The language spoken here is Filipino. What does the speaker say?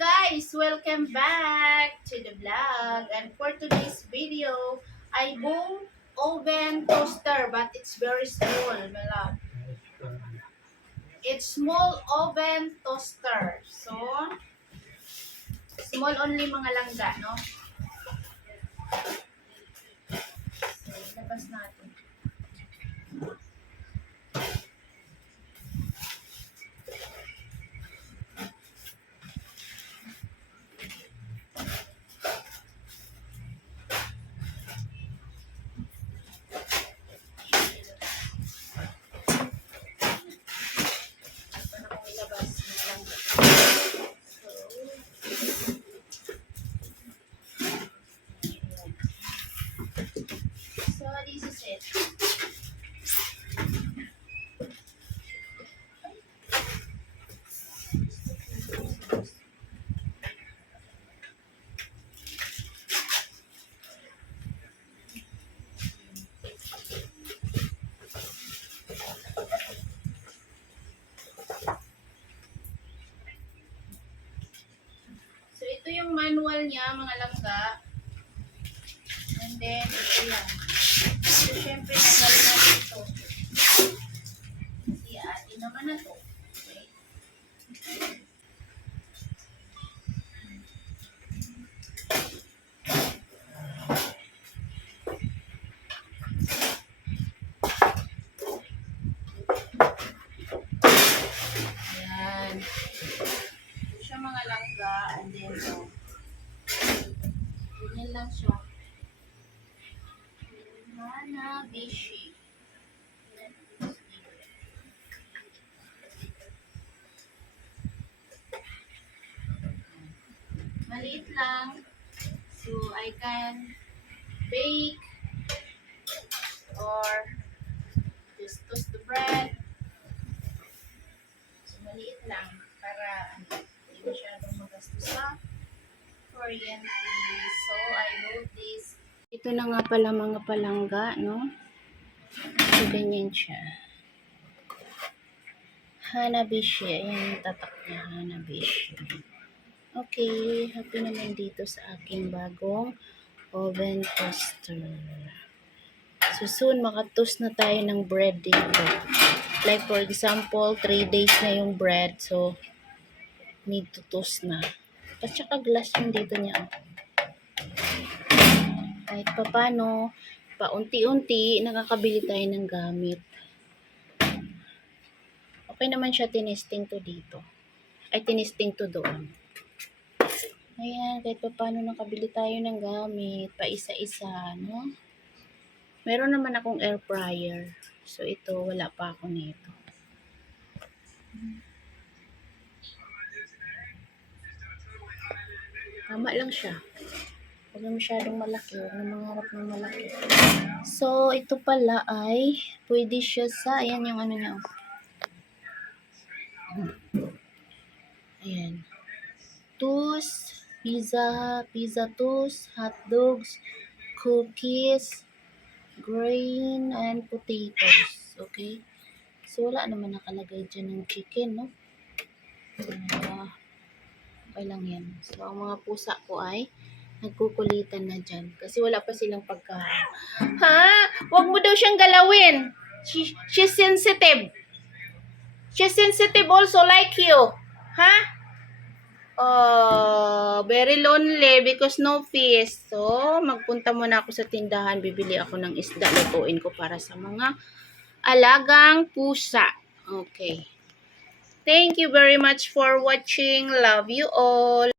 guys! Welcome back to the vlog. And for today's video, I bought oven toaster but it's very small, my love. It's small oven toaster. So, small only mga langga, no? So, labas natin. Paano kung ilabas mga langga? So, this is it. So, ito yung manual niya, mga langga. And then, ito yan. So, syempre, nagaling natin ito. Kasi atin naman na to. Okay. Ayan. Ito siya mga langga. And then, ganyan lang siya. Hanabishi. Maliit lang. So, I can bake or just toast the bread. So, maliit lang para hindi masyadong magastos sa kuryente. So, I bought this. Ito na nga pala mga palangga, no? So, ganyan siya. Hanabishi. Ayan yung tatak niya. Hanabishi. Okay. Happy naman dito sa aking bagong oven toaster. So, soon makatoast na tayo ng bread dito. Like, for example, 3 days na yung bread. So, need to toast na. At saka glass yung dito niya. Kahit pa paano, paunti-unti, nakakabili tayo ng gamit. Okay naman siya, tinesting to dito. Ay, tinesting to doon. Ayan, kahit pa paano nakabili tayo ng gamit, pa isa-isa, no? Meron naman akong air fryer. So, ito, wala pa ako nito. Tama lang siya. Huwag na masyadong malaki. Huwag na mangarap ng malaki. So, ito pala ay pwede siya sa, ayan yung ano niya. Ayan. Toast, pizza toast, hot dogs, cookies, grain, and potatoes. Okay? So, wala naman nakalagay dyan ng chicken, no? Okay lang yan. So, ang mga pusa ko ay nagkukulitan na dyan. Kasi wala pa silang pagkain. Ha? Huwag mo daw siyang galawin. She's sensitive. She's sensitive also like you. Ha? Oh, very lonely because no fish. So, magpunta muna ako sa tindahan. Bibili ako ng isda. Lutuin ko para sa mga alagang pusa. Okay. Thank you very much for watching. Love you all.